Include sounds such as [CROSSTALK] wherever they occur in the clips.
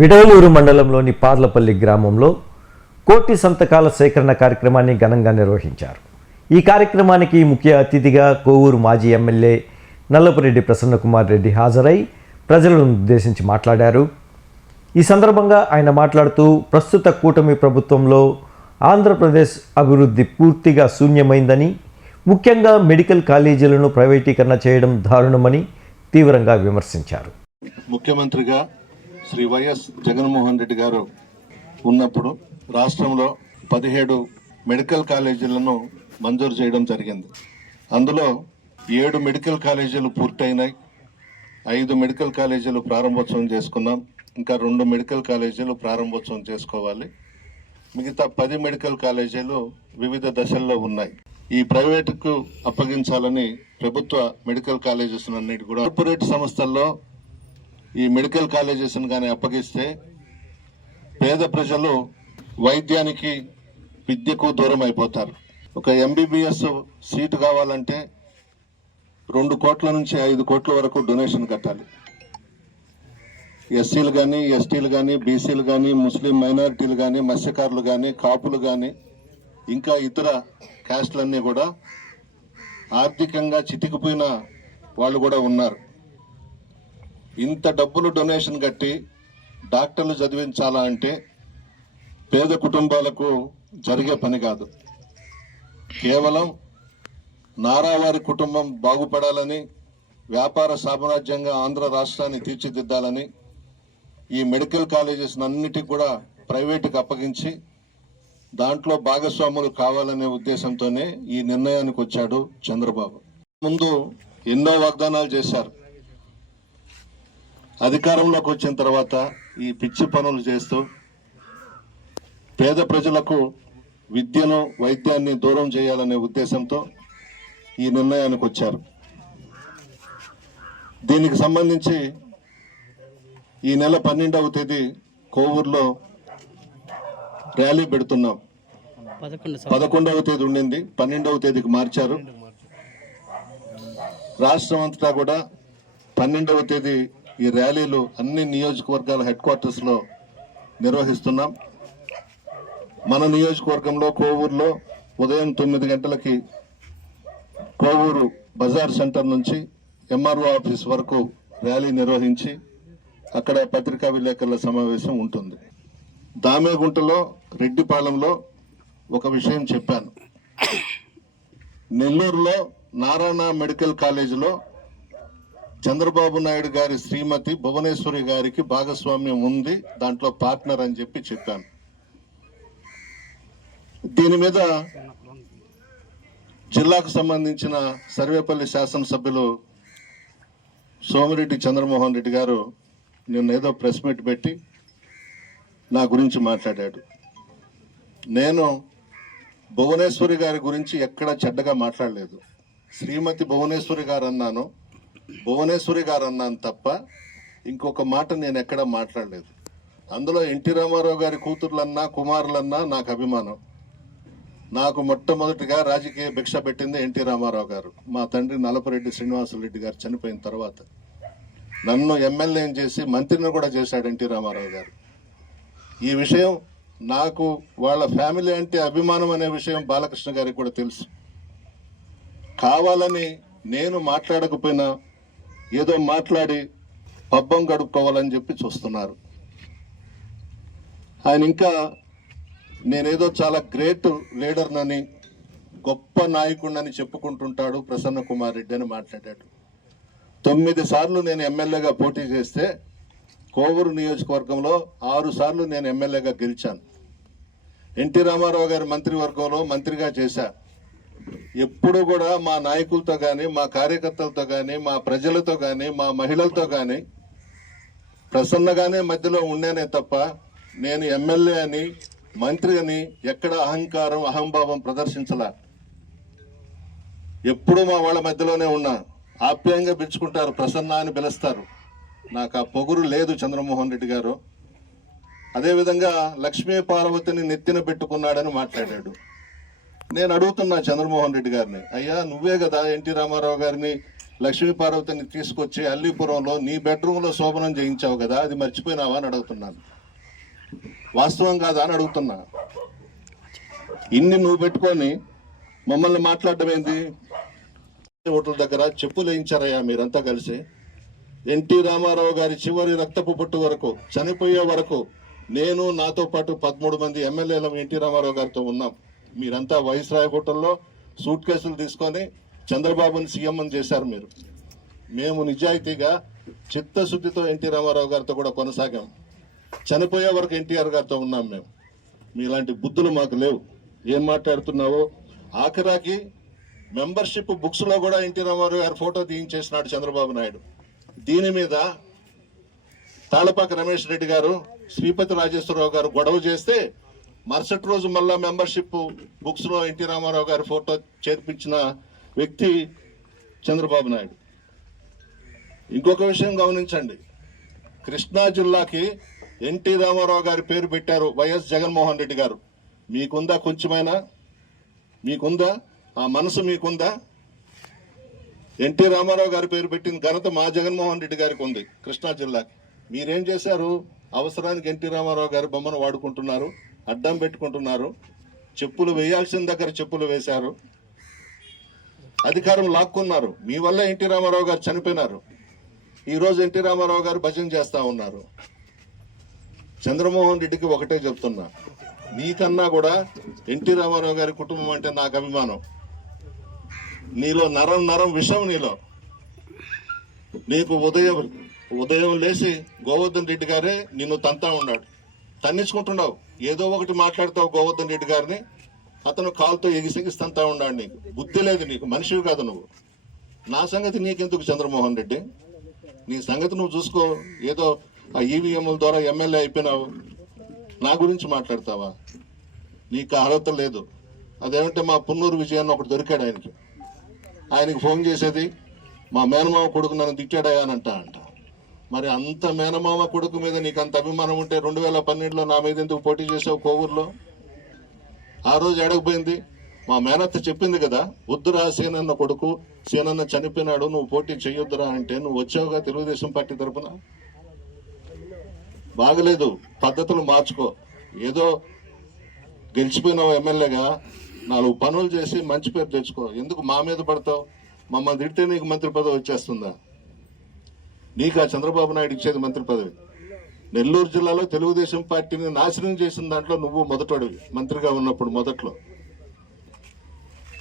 విడవలూరు మండలంలోని పార్లపల్లి గ్రామంలో కోటి సంతకాల సేకరణ కార్యక్రమాన్ని ఘనంగా నిర్వహించారు. ఈ కార్యక్రమానికి ముఖ్య అతిథిగా కోవూరు మాజీ ఎమ్మెల్యే నల్లపురెడ్డి ప్రసన్నకుమార్ రెడ్డి హాజరై ప్రజలను ఉద్దేశించి మాట్లాడారు. ఈ సందర్భంగా ఆయన మాట్లాడుతూ ప్రస్తుత కూటమి ప్రభుత్వంలో ఆంధ్రప్రదేశ్ అభివృద్ధి పూర్తిగా శూన్యమైందని ముఖ్యంగా మెడికల్ కాలేజీలను ప్రైవేటీకరణ చేయడం దారుణమని తీవ్రంగా విమర్శించారు. ముఖ్యమంత్రిగా శ్రీ వైఎస్ జగన్మోహన్ రెడ్డి గారు ఉన్నప్పుడు రాష్ట్రంలో పదిహేడు మెడికల్ కాలేజీలను మంజూరు చేయడం జరిగింది. అందులో ఏడు మెడికల్ కాలేజీలు పూర్తయినాయి. ఐదు మెడికల్ కాలేజీలు ప్రారంభోత్సవం చేసుకున్నాం. ఇంకా రెండు మెడికల్ కాలేజీలు ప్రారంభోత్సవం చేసుకోవాలి. మిగతా పది మెడికల్ కాలేజీలు వివిధ దశల్లో ఉన్నాయి. ఈ ప్రైవేటుకు అప్పగించాలని ప్రభుత్వ మెడికల్ కాలేజెస్ అన్నిటి కూడా. కార్పొరేట్ సంస్థల్లో ఈ మెడికల్ కాలేజెస్ కానీ అప్పగిస్తే పేద ప్రజలు వైద్యానికి విద్యకు దూరం అయిపోతారు. ఒక ఎంబీబీఎస్ సీటు కావాలంటే రెండు కోట్ల నుంచి ఐదు కోట్ల వరకు డొనేషన్ కట్టాలి. ఎస్సీలు కానీ ఎస్టీలు కానీ బీసీలు కానీ ముస్లిం మైనారిటీలు కానీ మత్స్యకారులు కానీ కాపులు కానీ ఇంకా ఇతర క్యాస్ట్లన్నీ కూడా ఆర్థికంగా చితికిపోయిన వాళ్ళు కూడా ఉన్నారు. ఇంత డబ్బులు డొనేషన్ కట్టి డాక్టర్లు చదివించాలా అంటే పేద కుటుంబాలకు జరిగే పని కాదు. కేవలం నారావారి కుటుంబం బాగుపడాలని వ్యాపార సామ్రాజ్యంగా ఆంధ్ర రాష్ట్రాన్ని తీర్చిదిద్దాలని ఈ మెడికల్ కాలేజెస్ అన్నిటికి కూడా ప్రైవేటుకి అప్పగించి దాంట్లో భాగస్వాములు కావాలనే ఉద్దేశంతోనే ఈ నిర్ణయానికి వచ్చాడు చంద్రబాబు. ముందు ఎన్నో వాగ్దానాలు చేశారు. అధికారంలోకి వచ్చిన తర్వాత ఈ పిచ్చి పనులు చేస్తూ పేద ప్రజలకు విద్యను వైద్యాన్ని దూరం చేయాలనే ఉద్దేశంతో ఈ నిర్ణయానికి వచ్చారు. దీనికి సంబంధించి ఈ నెల పన్నెండవ తేదీ కోవూరులో ర్యాలీ పెడుతున్నాం. పదకొండు పదకొండవ తేదీ ఉండింది. పన్నెండవ తేదీకి మార్చారు. రాష్ట్రం అంతటా కూడా పన్నెండవ తేదీ ఈ ర్యాలీలు అన్ని నియోజకవర్గాల హెడ్ క్వార్టర్స్లో నిర్వహిస్తున్నాం. మన నియోజకవర్గంలో కోవూరులో ఉదయం తొమ్మిది గంటలకి కోవూరు బజార్ సెంటర్ నుంచి ఎంఆర్ఓ ఆఫీస్ వరకు ర్యాలీ నిర్వహించి అక్కడ పత్రికా విలేకరుల సమావేశం ఉంటుంది. దామేగుంటలో రెడ్డిపాలెంలో ఒక విషయం చెప్పాను. నెల్లూరులో నారాయణ మెడికల్ కాలేజీలో చంద్రబాబు నాయుడు గారి శ్రీమతి భువనేశ్వరి గారికి భాగస్వామ్యం ఉంది దాంట్లో పార్ట్నర్ అని చెప్పి చెప్పాను. దీని మీద జిల్లాకు సంబంధించిన సర్వేపల్లి శాసనసభ్యులు సోమిరెడ్డి చంద్రమోహన్ రెడ్డి గారు నిన్న ఏదో ప్రెస్ మీట్ పెట్టి నా గురించి మాట్లాడాడు. నేను భువనేశ్వరి గారి గురించి ఎక్కడా చెడ్డగా మాట్లాడలేదు. శ్రీమతి భువనేశ్వరి గారు అన్నాను భువనేశ్వరి గారు అన్నాను తప్ప ఇంకొక మాట నేను ఎక్కడ మాట్లాడలేదు. అందులో ఎన్టీ రామారావు గారి కూతుర్లన్నా కుమారులన్నా నాకు అభిమానం. నాకు మొట్టమొదటిగా రాజకీయ భిక్ష పెట్టింది ఎన్టీ రామారావు గారు. మా తండ్రి నలపరెడ్డి శ్రీనివాసరెడ్డి గారు చనిపోయిన తర్వాత. నన్ను ఎమ్మెల్యేని చేసి మంత్రిని కూడా చేశాడు ఎన్టీ రామారావు గారు. ఈ విషయం నాకు వాళ్ళ ఫ్యామిలీ అంటే అభిమానం అనే విషయం బాలకృష్ణ గారికి కూడా తెలుసు. కావాలని నేను మాట్లాడకపోయినా ఏదో మాట్లాడి పబ్బం గడుపుకోవాలని చెప్పి చూస్తున్నారు. ఆయన ఇంకా నేనేదో చాలా గ్రేట్ లీడర్నని గొప్ప నాయకుడినని చెప్పుకుంటుంటాడు ప్రసన్న కుమార్ రెడ్డి అని మాట్లాడాడు. తొమ్మిది సార్లు నేను ఎమ్మెల్యేగా పోటీ చేస్తే కోవూరు నియోజకవర్గంలో ఆరు సార్లు నేను ఎమ్మెల్యేగా గెలిచాను. ఎన్టీ రామారావు గారి మంత్రివర్గంలో మంత్రిగా చేశా. ఎప్పుడు కూడా మా నాయకులతో కానీ మా కార్యకర్తలతో కానీ మా ప్రజలతో కానీ మా మహిళలతో కానీ ప్రసన్నగానే మధ్యలో ఉండేనే తప్ప నేను ఎమ్మెల్యే అని మంత్రి అని ఎక్కడ అహంకారం అహంభావం ప్రదర్శించలా. ఎప్పుడు మా వాళ్ళ మధ్యలోనే ఉన్నా. ఆప్యాయంగా పిలుచుకుంటారు ప్రసన్న అని పిలుస్తారు. నాకు ఆ పొగురు లేదు చంద్రమోహన్ రెడ్డి గారు. అదేవిధంగా లక్ష్మీ పార్వతిని నెత్తిన పెట్టుకున్నాడని మాట్లాడాడు. నేను అడుగుతున్నా చంద్రమోహన్ రెడ్డి గారిని అయ్యా నువ్వే కదా ఎన్టీ రామారావు గారిని లక్ష్మీ పార్వతిని తీసుకొచ్చి అల్లీపురంలో నీ బెడ్రూమ్లో శోభనం చేయించావు కదా అది మర్చిపోయినావా? అని అడుగుతున్నాను. వాస్తవం కాదా అని అడుగుతున్నా. ఇన్ని నువ్వు పెట్టుకొని మమ్మల్ని మాట్లాడడం ఏంది? హోటల్ దగ్గర చెప్పులు వేయించారయ్యా మీరంతా కలిసి. ఎన్టీ రామారావు గారి చివరి రక్తపు పుట్టు వరకు చనిపోయే వరకు నేను నాతో పాటు పదమూడు మంది ఎమ్మెల్యేలం ఎన్టీ రామారావు గారితో ఉన్నాం. మీరంతా వైస్రాయ్ హోటల్లో సూట్ కేసులు తీసుకొని చంద్రబాబుని సీఎం అని చేశారు మీరు. మేము నిజాయితీగా చిత్తశుద్ధితో ఎన్టీ రామారావు గారితో కూడా కొనసాగాం. చనిపోయే వరకు ఎన్టీఆర్ గారితో ఉన్నాం మేము. మీలాంటి బుద్ధులు మాకు లేవు. ఏం మాట్లాడుతున్నావో? ఆఖరాకి మెంబర్షిప్ బుక్స్లో కూడా ఎన్టీ రామారావు గారి ఫోటో తీయించేసినాడు చంద్రబాబు నాయుడు. దీని మీద తాళపాక రమేష్ రెడ్డి గారు శ్రీపతి రాజేశ్వరరావు గారు గొడవ చేస్తే మరుసటి రోజు మళ్ళా మెంబర్షిప్ బుక్స్లో ఎన్టీ రామారావు గారి ఫోటో చేర్పించిన వ్యక్తి చంద్రబాబు నాయుడు. ఇంకొక విషయం గమనించండి. కృష్ణా జిల్లాకి ఎన్టీ రామారావు గారి పేరు పెట్టారు వైఎస్ జగన్మోహన్ రెడ్డి గారు. మీకుందా కొంచెమైనా? మీకుందా? ఆ మనసు మీకుందా? ఎన్టీ రామారావు గారి పేరు పెట్టిన ఘనత మా జగన్మోహన్ రెడ్డి గారికి ఉంది కృష్ణా జిల్లాకి. మీరేం చేశారు? అవసరానికి ఎన్టీ రామారావు గారి బొమ్మను వాడుకుంటున్నారు. అడ్డం పెట్టుకుంటున్నారు. చెప్పులు వేయాల్సిన దగ్గర చెప్పులు వేశారు. అధికారం లాక్కున్నారు. మీ వల్ల ఎన్టీ రామారావు గారు చనిపోయినారు. ఈరోజు ఎన్టీ రామారావు గారు భజన చేస్తూ ఉన్నారు. చంద్రమోహన్ రెడ్డికి ఒకటే చెప్తున్నా. నీకన్నా కూడా ఎన్టీ రామారావు గారి కుటుంబం అంటే నాకు అభిమానం. నీలో నరం నరం విషం నీలో. నీకు ఉదయం ఉదయం లేచి గోవర్ధన్ రెడ్డి గారే నిన్ను తంతా ఉన్నాడు. తన్నించుకుంటున్నావు. ఏదో ఒకటి మాట్లాడతావు గోవర్ధన్ రెడ్డి గారిని. అతను కాలుతో ఎగిసెగిస్తంతా ఉన్నాడు నీకు. బుద్ధి లేదు నీకు. మనిషివి కాదు నువ్వు. నా సంగతి నీకెందుకు చంద్రమోహన్ రెడ్డి? నీ సంగతి నువ్వు చూసుకో. ఏదో ఆ ఈవీఎంల ద్వారా ఎమ్మెల్యే అయిపోయినావు. నా గురించి మాట్లాడతావా? నీకు అర్హత లేదు. అదేమంటే మా పున్నూరు విజయాన్ని ఒకటి దొరికాడు ఆయనకి. ఆయనకి ఫోన్ చేసేది మా మేనమావ కొడుకు నన్ను తిట్టాడయా అని అంట అంట. మరి అంత మేనమామ కొడుకు మీద నీకు అంత అభిమానం ఉంటే రెండు వేల పన్నెండులో నా మీద ఎందుకు పోటీ చేసావు కోవూరులో? ఆ రోజు ఎడకపోయింది. మా మేనత్త చెప్పింది కదా వద్దురా సేనన్న కొడుకు సేనన్న చనిపోయినాడు నువ్వు పోటీ చేయొద్దురా అంటే నువ్వు వచ్చావుగా తెలుగుదేశం పార్టీ తరపున? బాగలేదు పద్ధతులు మార్చుకో. ఏదో గెలిచిపోయినావు ఎమ్మెల్యేగా నాలుగు పనులు చేసి మంచి పేరు తెచ్చుకో. ఎందుకు మా మీద పడతావు? మమ్మల్ని తిడితే నీకు మంత్రి పదవి వచ్చేస్తుందా? నీకు ఆ చంద్రబాబు నాయుడు ఇచ్చేది మంత్రి పదవి. నెల్లూరు జిల్లాలో తెలుగుదేశం పార్టీని నాశనం చేసిన దాంట్లో నువ్వు మొదటోడివి మంత్రిగా ఉన్నప్పుడు మొదట్లో.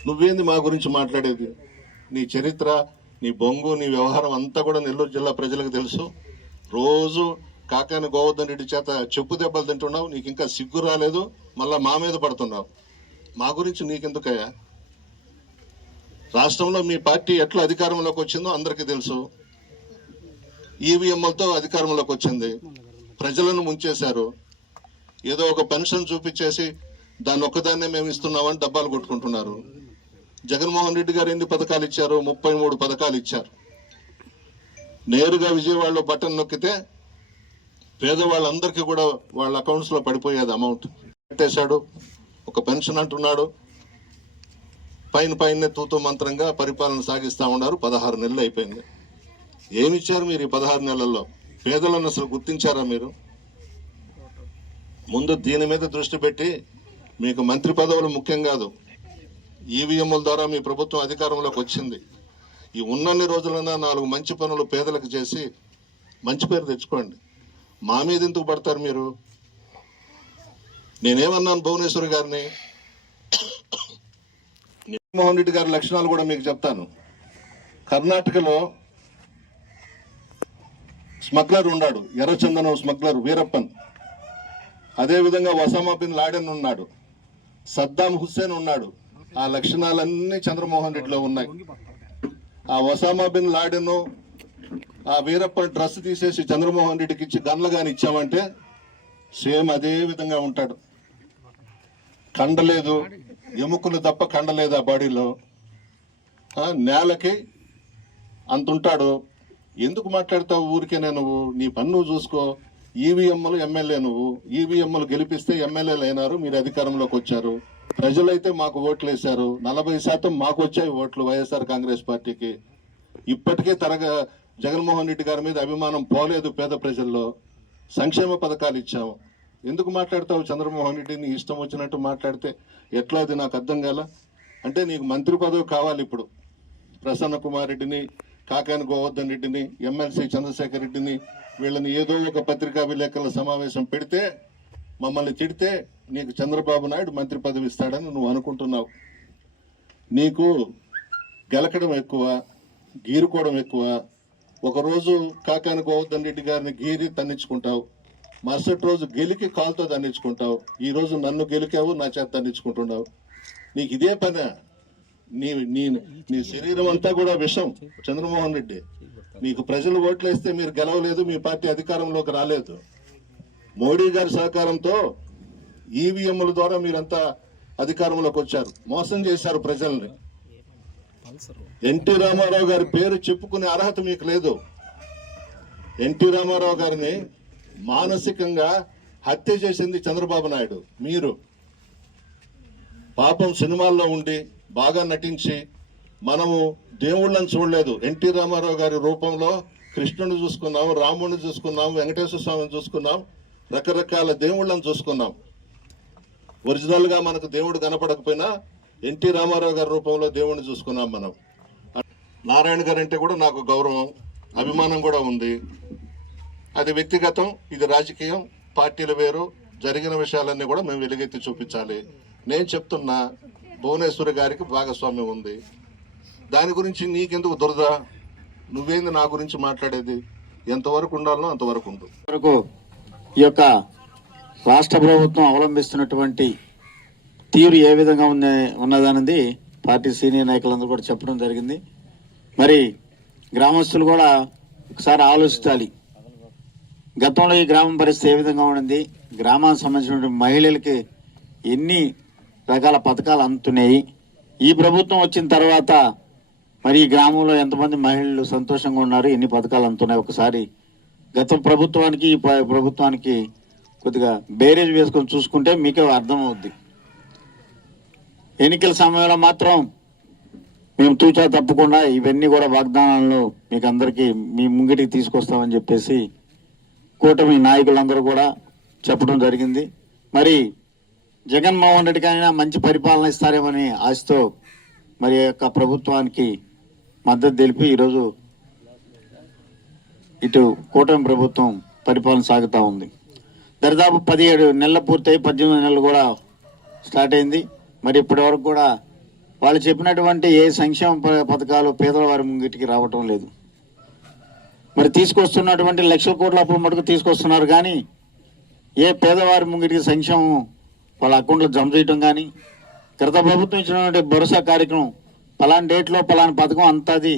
నువ్వేంది మా గురించి మాట్లాడేది? నీ చరిత్ర నీ బొంగు నీ వ్యవహారం అంతా కూడా నెల్లూరు జిల్లా ప్రజలకు తెలుసు. రోజు కాకాని గోవర్ధన్ రెడ్డి చేత చెప్పు దెబ్బలు తింటున్నావు నీకు ఇంకా సిగ్గు రాలేదు మళ్ళీ మా మీద పడుతున్నావు. మా గురించి నీకెందుకయ్యా? రాష్ట్రంలో మీ పార్టీ ఎట్లా అధికారంలోకి వచ్చిందో అందరికీ తెలుసు. ఈవీఎంలతో అధికారంలోకి వచ్చింది. ప్రజలను ముంచేశారు. ఏదో ఒక పెన్షన్ చూపించేసి దాన్ని ఒక్కదాన్నే మేము ఇస్తున్నామని డబ్బాలు కొట్టుకుంటున్నారు. జగన్మోహన్ రెడ్డి గారు ఎన్ని పథకాలు ఇచ్చారు? ముప్పై మూడు పథకాలు ఇచ్చారు. నేరుగా విజయవాడలో బటన్ నొక్కితే పేదవాళ్ళందరికీ కూడా వాళ్ళ అకౌంట్స్లో పడిపోయేది అమౌంట్. పెట్టేశాడు ఒక పెన్షన్ అంటున్నాడు. పైన పైన తూతూ మంత్రంగా పరిపాలన సాగిస్తా ఉన్నారు. పదహారు నెలలు అయిపోయింది. ఏమి ఇచ్చారు మీరు ఈ పదహారు నెలల్లో? పేదలను అసలు గుర్తించారా మీరు? ముందు దీని మీద దృష్టి పెట్టి మీకు మంత్రి పదవులు ముఖ్యం కాదు. ఈవీఎంల ద్వారా మీ ప్రభుత్వం అధికారంలోకి వచ్చింది. ఈ ఉన్నన్ని రోజులైనా నాలుగు మంచి పనులు పేదలకు చేసి మంచి పేరు తెచ్చుకోండి. మా మీద ఎందుకు పడతారు మీరు? నేనేమన్నాను భువనేశ్వరి గారిని? [COUGHS] జగన్మోహన్ రెడ్డి గారి లక్షణాలు కూడా మీకు చెప్తాను. కర్ణాటకలో స్మగ్లర్ ఉన్నాడు ఎర్రచందనం స్మగ్లర్ వీరప్పన్. అదే విధంగా ఒసామా బిన్ లాడెన్ ఉన్నాడు సద్దాం హుస్సేన్ ఉన్నాడు. ఆ లక్షణాలన్నీ చంద్రమోహన్ రెడ్డిలో ఉన్నాయి. ఆ ఒసామా బిన్ లాడెన్ ఆ వీరప్పన్ డ్రెస్ తీసేసి చంద్రమోహన్ రెడ్డికి ఇచ్చి గన్లు కానీ ఇచ్చామంటే సేమ్ అదే విధంగా ఉంటాడు. కండలేదు ఎముకలు తప్ప కండలేదు ఆ బాడీలో నేలకి అంతుంటాడు. ఎందుకు మాట్లాడతావు ఊరికేనే నువ్వు? నీ పని నువ్వు చూసుకో. ఈవీఎంలు ఎమ్మెల్యే నువ్వు. ఈవీఎంలు గెలిపిస్తే ఎమ్మెల్యేలు అయినారు మీరు అధికారంలోకి వచ్చారు. ప్రజలైతే మాకు ఓట్లు వేశారు. నలభై శాతం మాకు వచ్చాయి ఓట్లు వైఎస్ఆర్ కాంగ్రెస్ పార్టీకి. ఇప్పటికే తరగ జగన్మోహన్ రెడ్డి గారి మీద అభిమానం పోలేదు పేద ప్రజల్లో. సంక్షేమ పథకాలు ఇచ్చాము ఎందుకు మాట్లాడతావు చంద్రమోహన్ రెడ్డిని? ఇష్టం వచ్చినట్టు మాట్లాడితే ఎట్లా అది నాకు అర్థం కాల? అంటే నీకు మంత్రి పదవి కావాలి ఇప్పుడు. ప్రసన్న కుమార్ రెడ్డిని కాకాని గోవర్ధన్ రెడ్డిని ఎమ్మెల్సీ చంద్రశేఖర్ రెడ్డిని వీళ్ళని ఏదో ఒక పత్రికా విలేకరుల సమావేశం పెడితే మమ్మల్ని తిడితే నీకు చంద్రబాబు నాయుడు మంత్రి పదవి ఇస్తాడని నువ్వు అనుకుంటున్నావు. నీకు గెలకడం ఎక్కువ గీరుకోవడం ఎక్కువ. ఒకరోజు కాకాని గోవర్ధన్ రెడ్డి గారిని గీరి తన్నించుకుంటావు మరుసటి రోజు గెలికి కాలుతో తన్నించుకుంటావు ఈరోజు నన్ను గెలికావు నా చేత తన్నించుకుంటున్నావు నీకు ఇదే పనే నీ నీ నీ శరీరం అంతా కూడా విషం చంద్రమోహన్ రెడ్డి. నీకు ప్రజలు ఓట్లేస్తే మీరు గెలవలేదు మీ పార్టీ అధికారంలోకి రాలేదు. మోడీ గారి సహకారంతో ఈవీఎంల ద్వారా మీరంతా అధికారంలోకి వచ్చారు. మోసం చేశారు ప్రజల్ని. ఎన్టీ రామారావు గారి పేరు చెప్పుకునే అర్హత మీకు లేదు. ఎన్టీ రామారావు గారిని మానసికంగా హత్య చేసింది చంద్రబాబు నాయుడు. మీరు పాపం సినిమాల్లో ఉండి బాగా నటించి మనము దేవుళ్ళని చూడలేదు. ఎన్టీ రామారావు గారి రూపంలో కృష్ణుని చూసుకున్నాం రాముడిని చూసుకున్నాం వెంకటేశ్వర స్వామిని చూసుకున్నాం రకరకాల దేవుళ్ళని చూసుకున్నాం. ఒరిజినల్గా మనకు దేవుడు కనపడకపోయినా ఎన్టీ రామారావు గారి రూపంలో దేవుడిని చూసుకున్నాం మనం. నారాయణ గారు అంటే కూడా నాకు గౌరవం అభిమానం కూడా ఉంది. అది వ్యక్తిగతం ఇది రాజకీయం పార్టీలు వేరు జరిగిన విషయాలన్నీ కూడా మేము వెలుగెత్తి చూపించాలి. నేను చెప్తున్నా భువనేశ్వరి గారికి భాగస్వామ్యం ఉంది. దాని గురించి నీకెందుకు దురద? నువ్వేంది నా గురించి మాట్లాడేది? ఎంతవరకు ఉండాలనో అంతవరకు ఉండు. వరకు ఈ యొక్క రాష్ట్ర ప్రభుత్వం అవలంబిస్తున్నటువంటి తీరు ఏ విధంగా ఉన్న ఉన్నదన్నది పార్టీ సీనియర్ నాయకులందరూ కూడా చెప్పడం జరిగింది. మరి గ్రామస్తులు కూడా ఒకసారి ఆలోచించాలి. గతంలో ఈ గ్రామం పరిస్థితి ఏ విధంగా ఉండింది? గ్రామానికి సంబంధించినటువంటి మహిళలకి ఎన్ని రకాల పథకాలు అందుతున్నాయి. ఈ ప్రభుత్వం వచ్చిన తర్వాత మరి ఈ గ్రామంలో ఎంతమంది మహిళలు సంతోషంగా ఉన్నారు? ఎన్ని పథకాలు అందుతున్నాయి? ఒకసారి గత ప్రభుత్వానికి ఈ ప్రభుత్వానికి కొద్దిగా బేరేజ్ వేసుకొని చూసుకుంటే మీకే అర్థమవుద్ది. ఎన్నికల సమయంలో మాత్రం మేము తూచా తప్పకుండా ఇవన్నీ కూడా వాగ్దానాలను మీకు అందరికీ మీ ముంగిటికి తీసుకొస్తామని చెప్పేసి కూటమి నాయకులందరూ కూడా చెప్పడం జరిగింది. మరి జగన్మోహన్ రెడ్డి అయినా మంచి పరిపాలన ఇస్తారేమని ఆశతో మరి యొక్క ప్రభుత్వానికి మద్దతు తెలిపి ఈరోజు ఇటు కూటమి ప్రభుత్వం పరిపాలన సాగుతూ ఉంది. దరిదాపు పదిహేడు నెలలు పూర్తయి పద్దెనిమిది నెలలు కూడా స్టార్ట్ అయింది. మరి ఇప్పటి వరకు కూడా వాళ్ళు చెప్పినటువంటి ఏ సంక్షేమ ప- పథకాలు పేదవారి ముంగిటికి రావటం లేదు. మరి తీసుకొస్తున్నటువంటి లక్షల కోట్ల అప్పులు మటుకు తీసుకొస్తున్నారు కానీ ఏ పేదవారి ముంగిటికి సంక్షేమం వాళ్ళ అకౌంట్లో జమ చేయటం కానీ గత ప్రభుత్వం ఇచ్చినటువంటి భరోసా కార్యక్రమం పలానా డేట్లో పలానా పథకం అంతది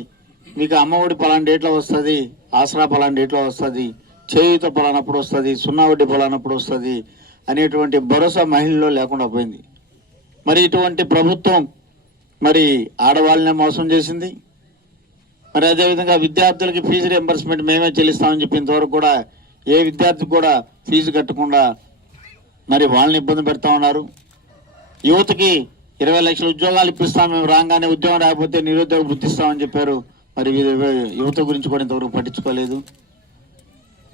మీకు అమ్మఒడి పలానా డేట్లో వస్తుంది ఆసరా పలానా డేట్లో వస్తుంది చేయుత పలానప్పుడు వస్తుంది సున్నా వడ్డీ పలానప్పుడు వస్తుంది అనేటువంటి భరోసా మహిళల్లో లేకుండా పోయింది. మరి ఇటువంటి ప్రభుత్వం మరి ఆడవాళ్ళనే మోసం చేసింది. మరి అదేవిధంగా విద్యార్థులకి ఫీజు రియంబర్స్మెంట్ మేమే చెల్లిస్తామని చెప్పి ఇంతవరకు కూడా ఏ విద్యార్థికి కూడా ఫీజు కట్టకుండా మరి వాళ్ళని ఇబ్బంది పెడతా ఉన్నారు. యువతకి ఇరవై లక్షల ఉద్యోగాలు ఇప్పిస్తాం మేము రాగానే ఉద్యోగం రాకపోతే నిరుద్యోగ గుర్తిస్తామని చెప్పారు. మరి వీరు- యువత గురించి కూడా ఇంతవరకు పట్టించుకోలేదు.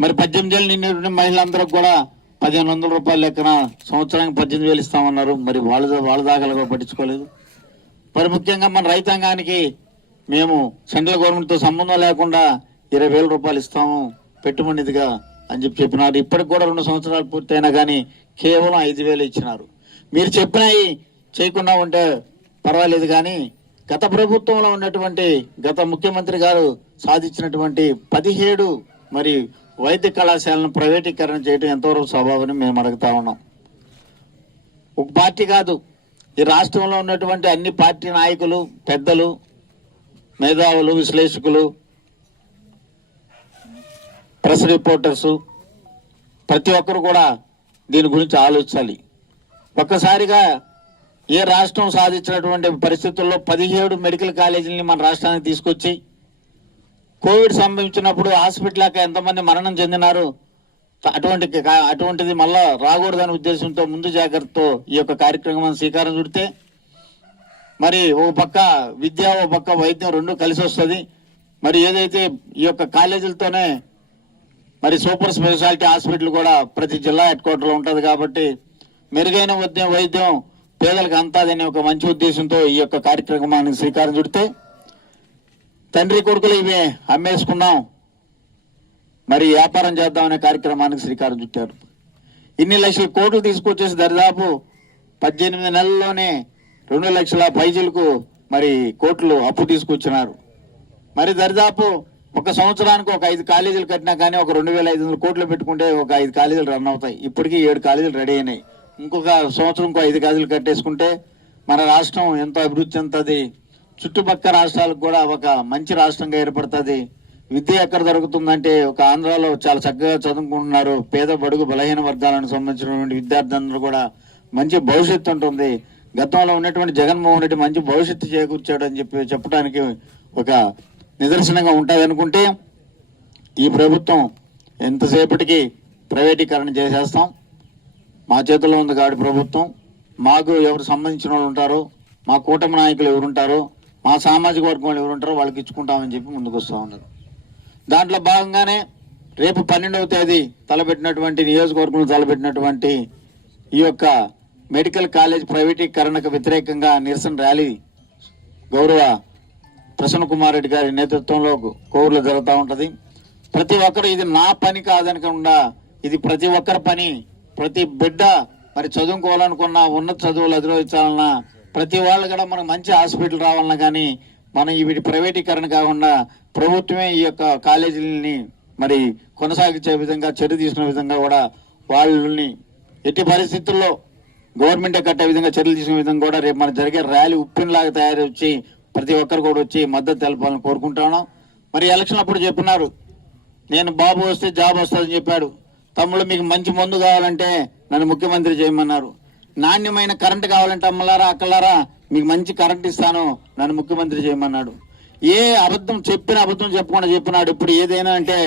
మరి పద్దెనిమిది ఏళ్ళు నిన్న మహిళలందరికి కూడా పదిహేను వందల రూపాయల లెక్కన సంవత్సరానికి పద్దెనిమిది వేలు ఇస్తామన్నారు మరి వాళ్ళ వాళ్ళ దాఖలు కూడా పట్టించుకోలేదు. మరి ముఖ్యంగా మన రైతాంగానికి మేము సెంట్రల్ గవర్నమెంట్తో సంబంధం లేకుండా ఇరవై వేల రూపాయలు ఇస్తాము. పెట్టుబడిదిగా అని చెప్పి చెప్పినారు. ఇప్పటికి కూడా రెండు సంవత్సరాలు పూర్తయినా కానీ కేవలం ఐదు వేలు ఇచ్చినారు. మీరు చెప్పినవి చేయకుండా ఉంటే పర్వాలేదు కానీ గత ప్రభుత్వంలో ఉన్నటువంటి గత ముఖ్యమంత్రి గారు సాధించినటువంటి పదిహేడు మరి వైద్య కళాశాలను ప్రైవేటీకరణ చేయడం ఎంతవరకు స్వభావం మేము అడుగుతా ఉన్నాం. ఒక పార్టీ కాదు. ఈ రాష్ట్రంలో ఉన్నటువంటి అన్ని పార్టీ నాయకులు పెద్దలు మేధావులు విశ్లేషకులు ప్రెస్ రిపోర్టర్స్ ప్రతి ఒక్కరు కూడా దీని గురించి ఆలోచించాలి. ఒక్కసారిగా ఏ రాష్ట్రం సాధించినటువంటి పరిస్థితుల్లో పదిహేడు మెడికల్ కాలేజీలని మన రాష్ట్రానికి తీసుకొచ్చి కోవిడ్ సంభవించినప్పుడు హాస్పిటల్ ఎంతమంది మరణం చెందినారు అటువంటి కా- అటువంటిది మళ్ళా రాకూడదనే ఉద్దేశంతో ముందు జాగ్రత్తతో ఈ యొక్క కార్యక్రమం శ్రీకారం చుడితే మరి ఓ పక్క విద్య ఓ పక్క వైద్యం రెండు కలిసి వస్తుంది మరి ఏదైతే ఈ యొక్క కాలేజీలతోనే మరి సూపర్ స్పెషాలిటీ హాస్పిటల్ కూడా ప్రతి జిల్లా హెడ్ క్వార్టర్లో ఉంటుంది కాబట్టి మెరుగైన వైద్యం వైద్యం పేదలకు అంతాదనే ఒక మంచి ఉద్దేశంతో ఈ యొక్క కార్యక్రమానికి శ్రీకారం చుడితే తండ్రి కొడుకులు ఇవి అమ్మేసుకున్నాం. మరి వ్యాపారం చేద్దామనే కార్యక్రమానికి శ్రీకారం చుట్టారు. ఇన్ని లక్షల కోట్లు తీసుకొచ్చేసి దరిదాపు పద్దెనిమిది నెలల్లోనే రెండు లక్షల పైజీలకు మరి కోట్లు అప్పు తీసుకొచ్చినారు. మరి దరిదాపు ఒక సంవత్సరానికి ఒక ఐదు కాలేజీలు కట్టినా కానీ ఒక రెండు వేల ఐదు వందల కోట్లు పెట్టుకుంటే ఒక ఐదు కాలేజీలు రన్ అవుతాయి. ఇప్పటికీ ఏడు కాలేజీలు రెడీ అయినాయి. ఇంకొక సంవత్సరం ఇంకో ఐదు కాలేజీలు కట్టేసుకుంటే మన రాష్ట్రం ఎంతో అభివృద్ధి చెందుతుంది. చుట్టుపక్కల రాష్ట్రాలకు కూడా ఒక మంచి రాష్ట్రంగా ఏర్పడుతుంది. విద్య ఎక్కడ దొరుకుతుందంటే ఒక ఆంధ్రాలో చాలా చక్కగా చదువుకుంటున్నారు. పేద బడుగు బలహీన వర్గాలకు సంబంధించినటువంటి విద్యార్థులందరూ కూడా మంచి భవిష్యత్తు ఉంటుంది. గతంలో ఉన్నటువంటి జగన్మోహన్ రెడ్డి మంచి భవిష్యత్తు చేకూర్చాడు అని చెప్పి చెప్పడానికి ఒక నిదర్శనంగా ఉంటుంది అనుకుంటే ఈ ప్రభుత్వం ఎంతసేపటికి ప్రైవేటీకరణ చేసేస్తాం? మా చేతుల్లో ఉంది గాడి ప్రభుత్వం. మాకు ఎవరు సంబంధించిన వాళ్ళు ఉంటారో మా కూటమి నాయకులు ఎవరుంటారో మా సామాజిక వర్గం వాళ్ళు ఎవరుంటారో వాళ్ళకి ఇచ్చుకుంటామని చెప్పి ముందుకు వస్తూ ఉన్నారు దాంట్లో భాగంగానే రేపు పన్నెండవ తేదీ తలపెట్టినటువంటి నియోజకవర్గంలో తలపెట్టినటువంటి ఈ యొక్క మెడికల్ కాలేజ్ ప్రైవేటీకరణకు వ్యతిరేకంగా నిరసన ర్యాలీ గౌరవ ప్రసన్న కుమార్ రెడ్డి గారి నేతృత్వంలో కోర్లు జరుగుతూ ఉంటుంది. ప్రతి ఒక్కరు ఇది నా పని కాదనకుండా ఇది ప్రతి ఒక్కరి పని. ప్రతి బిడ్డ మరి చదువుకోవాలనుకున్న ఉన్నత చదువులు అధిరోహించాలన్నా ప్రతి వాళ్ళు కూడా మనకు మంచి హాస్పిటల్ రావాలన్నా కానీ మనం వీటి ప్రైవేటీకరణ కాకుండా ప్రభుత్వమే ఈ యొక్క కాలేజీలని మరి కొనసాగించే విధంగా చర్య తీసుకునే విధంగా కూడా వాళ్ళని ఎట్టి పరిస్థితుల్లో గవర్నమెంటే కట్టే విధంగా చర్యలు తీసుకునే విధంగా కూడా రేపు మన జరిగే ర్యాలీ ఉప్పినలాగా తయారు వచ్చి ప్రతి ఒక్కరు కూడా వచ్చి మద్దతు తెలపాలని కోరుకుంటాను మరి ఎలక్షన్ అప్పుడు చెప్పినారు నేను బాబు వస్తే జాబ్ వస్తుందని చెప్పాడు. తమ్ముడు మీకు మంచి మందు కావాలంటే నన్ను ముఖ్యమంత్రి చేయమన్నారు. నాణ్యమైన కరెంట్ కావాలంటే అమ్మలారా అక్కలారా మీకు మంచి కరెంట్ ఇస్తాను నన్ను ముఖ్యమంత్రి చేయమన్నాడు. ఏ అబద్ధం చెప్పిన అబద్ధం చెప్పకుండా చెప్పినాడు. ఇప్పుడు ఏదైనా అంటే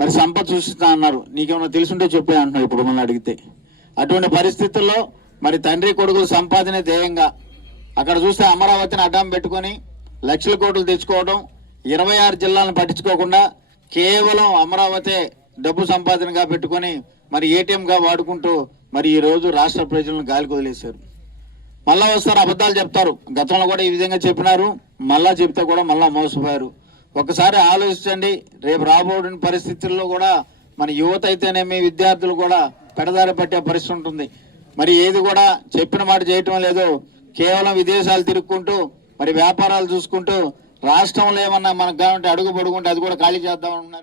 మరి సంపద సృష్టిస్తా అన్నారు. నీకేమైనా తెలుసుంటే చెప్పే అంటున్నాడు ఇప్పుడు మమ్మల్ని అడిగితే. అటువంటి పరిస్థితుల్లో మరి తండ్రి కొడుకులు సంపాదనే ధ్యేయంగా అక్కడ చూస్తే అమరావతిని అడ్డం పెట్టుకొని లక్షల కోట్లు తెచ్చుకోవడం ఇరవై ఆరు జిల్లాలను పట్టించుకోకుండా కేవలం అమరావతి డబ్బు సంపాదనగా పెట్టుకొని మరి ఏటీఎంగా వాడుకుంటూ మరి ఈరోజు రాష్ట్ర ప్రజలను గాలికి వదిలేశారు. మళ్ళా వస్తారు అబద్ధాలు చెప్తారు. గతంలో కూడా ఈ విధంగా చెప్పినారు. మళ్ళా చెప్తే కూడా మళ్ళా మోసపోయారు. ఒకసారి ఆలోచించండి. రేపు రాబోయే పరిస్థితుల్లో కూడా మన యువత అయితేనేమి విద్యార్థులు కూడా పెడదారి పట్టే పరిస్థితి ఉంటుంది. మరి ఏది కూడా చెప్పిన మాట చేయటం లేదు. కేవలం విదేశాలు తిరుక్కుంటూ మరి వ్యాపారాలు చూసుకుంటూ రాష్ట్రంలో ఏమన్నా మనకు కావాలంటే అడుగు పడుకుంటే అది కూడా ఖాళీ చేద్దాం ఉన్నారు.